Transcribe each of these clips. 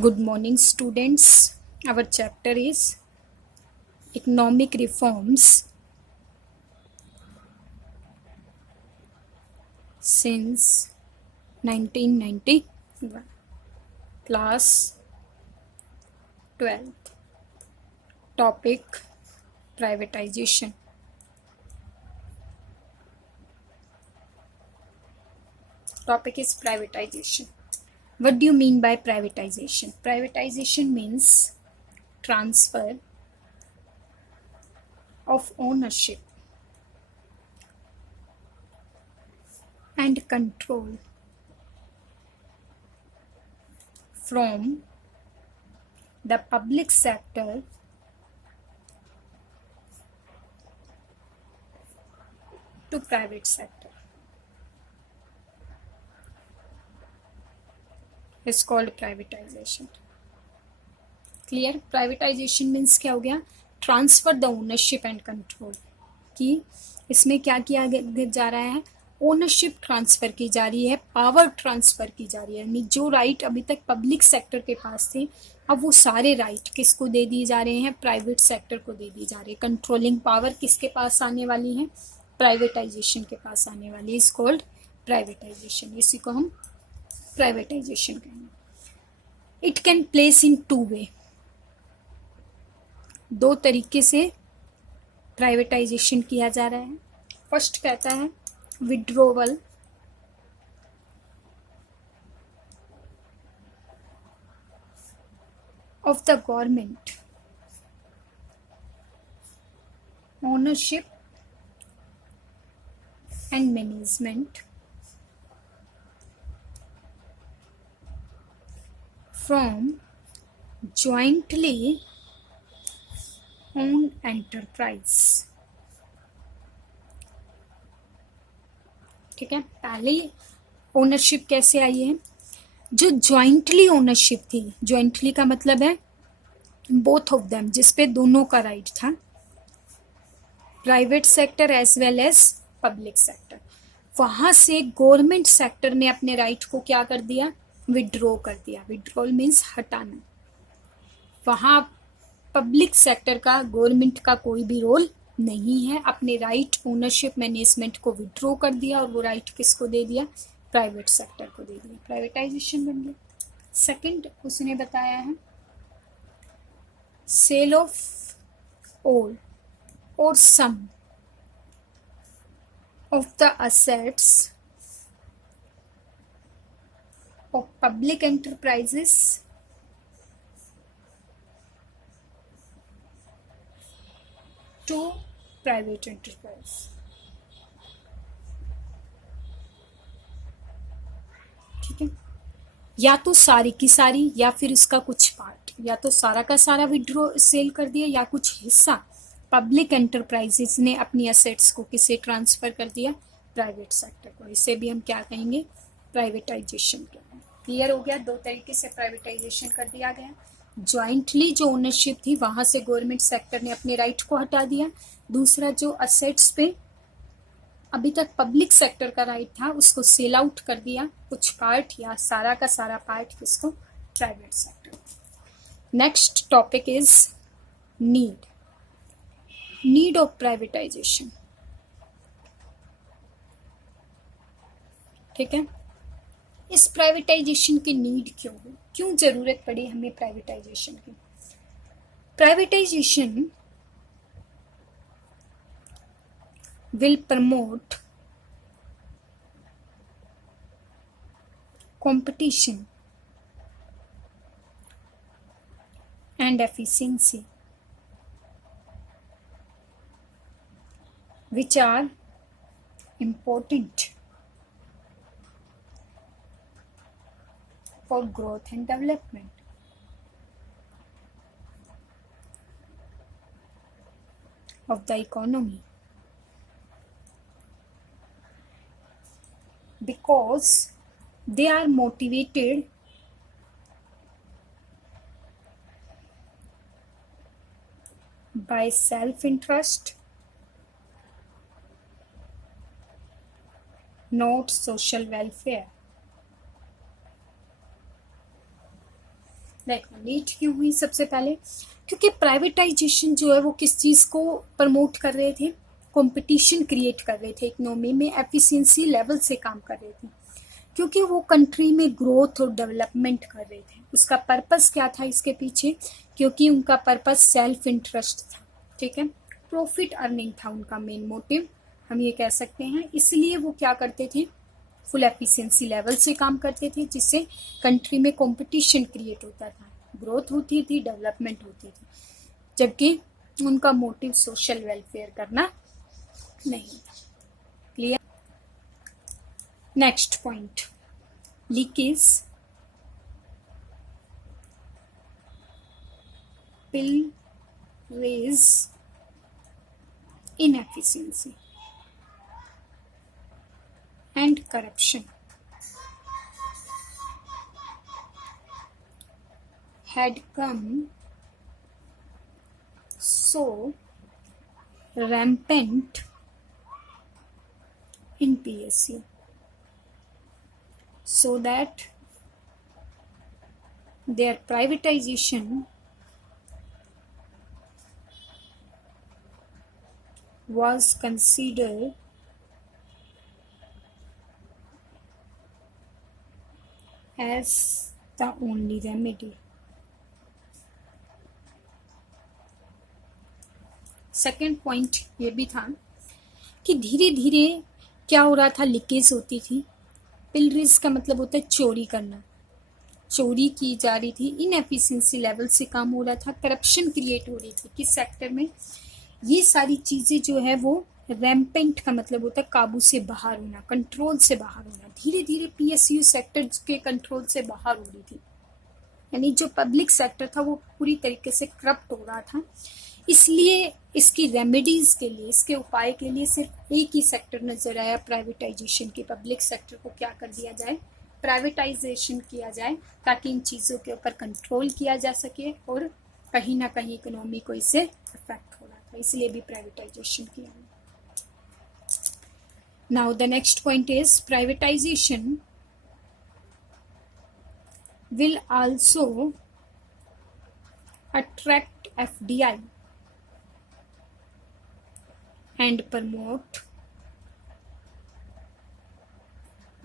Good morning, students. Our chapter is Economic Reforms since 1991. Class 12th. Topic Privatization. Topic is privatization. What do you mean by privatization? Privatization means transfer of ownership and control from the public sector to private sector is called privatization. Clear? Privatisation means क्या हो गया? Transfer the ownership and control. कि इसमें क्या किया जा रहा है? ओनरशिप ट्रांसफर की जा रही है, पावर ट्रांसफर की जा रही है. यानी जो राइट अभी तक पब्लिक सेक्टर के पास थे, अब वो सारे राइट किसको दे दिए जा रहे हैं? प्राइवेट सेक्टर को दे दिए जा रहे हैं. कंट्रोलिंग पावर किसके पास आने वाली है? प्राइवेटाइजेशन के पास आने वाली. Is called privatisation. इसी को हम प्राइवेटाइजेशन कहेंगे. It can place in two way. दो तरीके से प्राइवेटाइजेशन किया जा रहा है. फर्स्ट कहता है withdrawal of the government ownership and management from jointly owned enterprise. ठीक है. पहले ओनरशिप कैसे आई है? जो ज्वाइंटली ओनरशिप थी. ज्वाइंटली का मतलब है बोथ ऑफ देम, जिसपे दोनों का राइट था. Private sector as well as public sector. वहां से गवर्नमेंट सेक्टर ने अपने राइट को क्या कर दिया? विड्रॉ कर दिया. विड्रॉल मीन्स हटाना. वहां पब्लिक सेक्टर का, गवर्नमेंट का कोई भी रोल नहीं है. अपने राइट ओनरशिप मैनेजमेंट को विड्रॉ कर दिया और वो राइट किसको दे दिया? प्राइवेट सेक्टर को दे दिया. प्राइवेटाइजेशन बन गया. सेकंड उसने बताया है सेल ऑफ ऑल और some of the assets of public enterprises to private enterprise. ठीक है. या तो सारी की सारी या फिर उसका कुछ पार्ट, या तो सारा का सारा विड्रॉ सेल कर दिया या कुछ हिस्सा पब्लिक एंटरप्राइजेस ने अपनी असेट्स को किसे ट्रांसफर कर दिया? प्राइवेट सेक्टर को. इसे भी हम क्या कहेंगे? प्राइवेटाइजेशन कहेंगे. क्लियर हो गया? दो तरीके से प्राइवेटाइजेशन कर दिया गया. ज्वाइंटली जो ओनरशिप थी वहां से गवर्नमेंट सेक्टर ने अपने राइट को हटा दिया. दूसरा जो असेट्स पे अभी तक पब्लिक सेक्टर का राइट था उसको सेल आउट कर दिया, कुछ पार्ट या सारा का सारा पार्ट किसको? Private sector. Next topic is need of privatisation. ठीक है. इस प्राइवेटाइजेशन की नीड क्यों हुई? क्यों जरूरत पड़ी हमें प्राइवेटाइजेशन की? Privatisation will promote competition and efficiency, which are important for growth and development. Of the economy. Because they are motivated by self-interest, not social welfare. देखो नीट क्यों हुई सबसे पहले, क्योंकि प्राइवेटाइजेशन जो है वो किस चीज़ को प्रमोट कर रहे थे, कंपटीशन क्रिएट कर रहे थे इकोनॉमी में, एफिशिएंसी लेवल से काम कर रहे थे, क्योंकि वो कंट्री में ग्रोथ और डेवलपमेंट कर रहे थे। उसका पर्पस क्या था इसके पीछे, क्योंकि उनका पर्पस सेल्फ इंटरेस्ट था, ठीक है, प्रॉफिट अर्निंग था उनका मेन मोटिव, हम ये कह सकते हैं। इसलिए वो क्या करते थे, फुल एफिशिएंसी लेवल से काम करते थे, जिससे कंट्री में कंपटीशन क्रिएट होता था, ग्रोथ होती थी, डेवलपमेंट होती थी, जबकि उनका मोटिव सोशल वेलफेयर करना नहीं था। Clear. Next point, leakage, pilferage, inefficiency and corruption had come so rampant in PSU, so that their privatization was considered as the only remedy. Second point ये भी था कि धीरे धीरे क्या हो रहा था, लीकेज होती थी। पिलरेज का मतलब होता है चोरी करना, चोरी की जा रही थी, इनएफिशिएंसी लेवल से काम हो रहा था, करप्शन क्रिएट हो रही थी किस सेक्टर में, ये सारी चीज़ें जो है वो रैम्पेंट का मतलब होता है काबू से बाहर होना, कंट्रोल से बाहर होना, धीरे धीरे पीएसयू सेक्टर के कंट्रोल से बाहर हो रही थी, यानी जो पब्लिक सेक्टर था वो पूरी तरीके से करप्ट हो रहा था। इसलिए इसकी रेमेडीज के लिए, इसके उपाय के लिए सिर्फ एक ही सेक्टर नजर आया, प्राइवेटाइजेशन की। पब्लिक सेक्टर को क्या कर दिया जाए, प्राइवेटाइजेशन किया जाए, ताकि इन चीज़ों के ऊपर कंट्रोल किया जा सके और कहीं ना कहीं इकोनॉमी को इससे इफेक्ट हो रहा था, इसलिए भी प्राइवेटाइजेशन किया। Now the next point is privatisation will also attract FDI and promote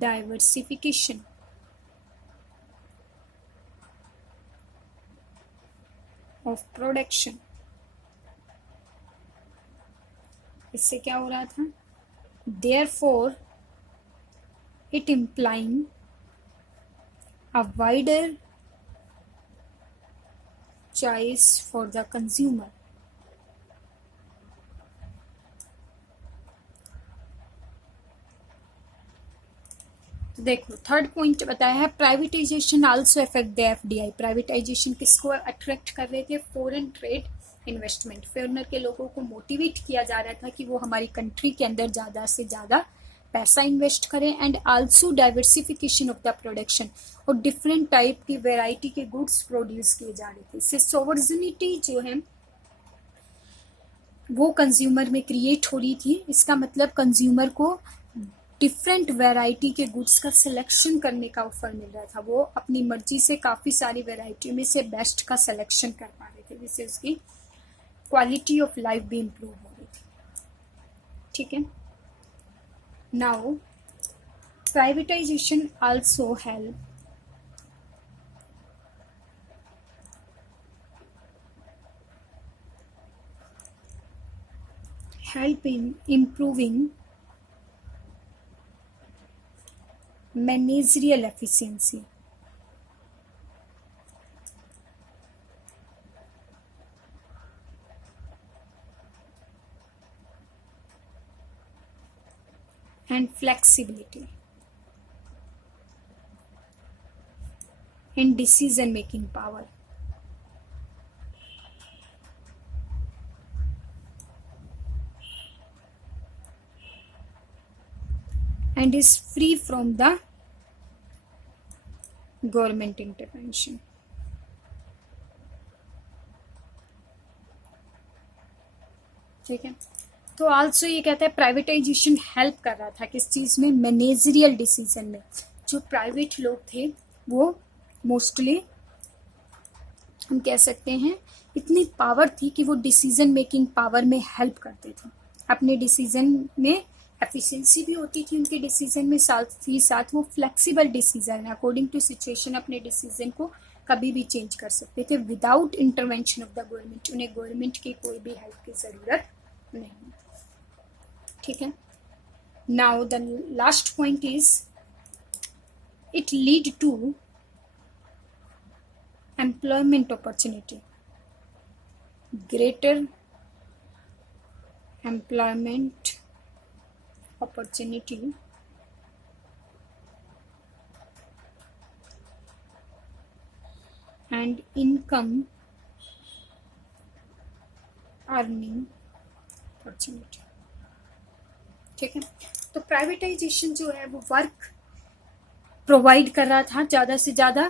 diversification of production। इससे क्या हो रहा था, therefore it implying a wider choice for the consumer। तो देखो थर्ड पॉइंट बताया है, privatisation also affect the FDI. Privatisation किसको अट्रैक्ट कर रहे थे, फॉरेन ट्रेड इन्वेस्टमेंट। फॉरेनर के लोगों को मोटिवेट किया जा रहा था कि वो हमारी कंट्री के अंदर ज़्यादा से ज़्यादा पैसा इन्वेस्ट करें, and also diversification of the production, और डिफरेंट टाइप की वेराइटी के गुड्स प्रोड्यूस किए जा रहे थे। इससे सोवर्जिनिटी जो है वो कंज्यूमर में क्रिएट हो रही थी। इसका मतलब कंज्यूमर को डिफरेंट वैरायटी के गुड्स का सिलेक्शन करने का ऑफर मिल रहा था, वो अपनी मर्जी से काफ़ी सारी वैरायटी में से बेस्ट का सिलेक्शन कर पा रहे थे, जिससे उसकी क्वालिटी ऑफ लाइफ भी इम्प्रूव हो रही थी। ठीक है। Now, privatization also help in improving managerial efficiency and flexibility in decision making power। and is free from the government intervention। ठीक है। तो आल्सो ये कहता है प्राइवेटाइजेशन हेल्प कर रहा था किस चीज़ में, मैनेजरियल डिसीजन में। जो प्राइवेट लोग थे वो मोस्टली हम कह सकते हैं इतनी पावर थी कि वो डिसीजन मेकिंग पावर में हेल्प करते थे। अपने डिसीजन में एफिशिएंसी भी होती थी उनके डिसीजन में, साथ ही साथ वो flexible decision according to situation अपने डिसीजन को कभी भी चेंज कर सकते थे without intervention of the government. उन्हें गवर्नमेंट की कोई भी हेल्प की ज़रूरत नहीं। ठीक है, now the last point is it lead to employment opportunity, greater employment opportunity and income earning opportunity। ठीक है, तो प्राइवेटाइजेशन जो है वो वर्क प्रोवाइड कर रहा था, ज़्यादा से ज़्यादा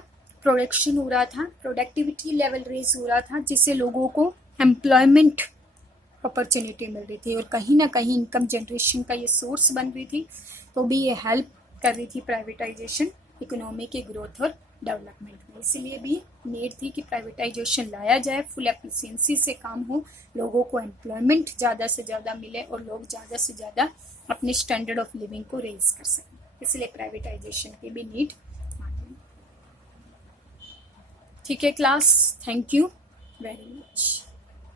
प्रोडक्शन हो रहा था, प्रोडक्टिविटी लेवल रेज हो रहा था, जिससे लोगों को एम्प्लॉयमेंट अपॉर्चुनिटी मिल रही थी और कहीं ना कहीं इनकम जनरेशन का ये सोर्स बन रही थी। तो भी ये हेल्प कर रही थी प्राइवेटाइजेशन इकोनॉमी के ग्रोथ और डेवलपमेंट में। इसीलिए भी नीड थी कि प्राइवेटाइजेशन लाया जाए, फुल एफिशिएंसी से काम हो, लोगों को एम्प्लॉयमेंट ज़्यादा से ज़्यादा मिले और लोग ज़्यादा से ज़्यादा अपने स्टैंडर्ड ऑफ लिविंग को रेज कर सकें। इसलिए प्राइवेटाइजेशन की भी नीड। ठीक है class, thank you very much.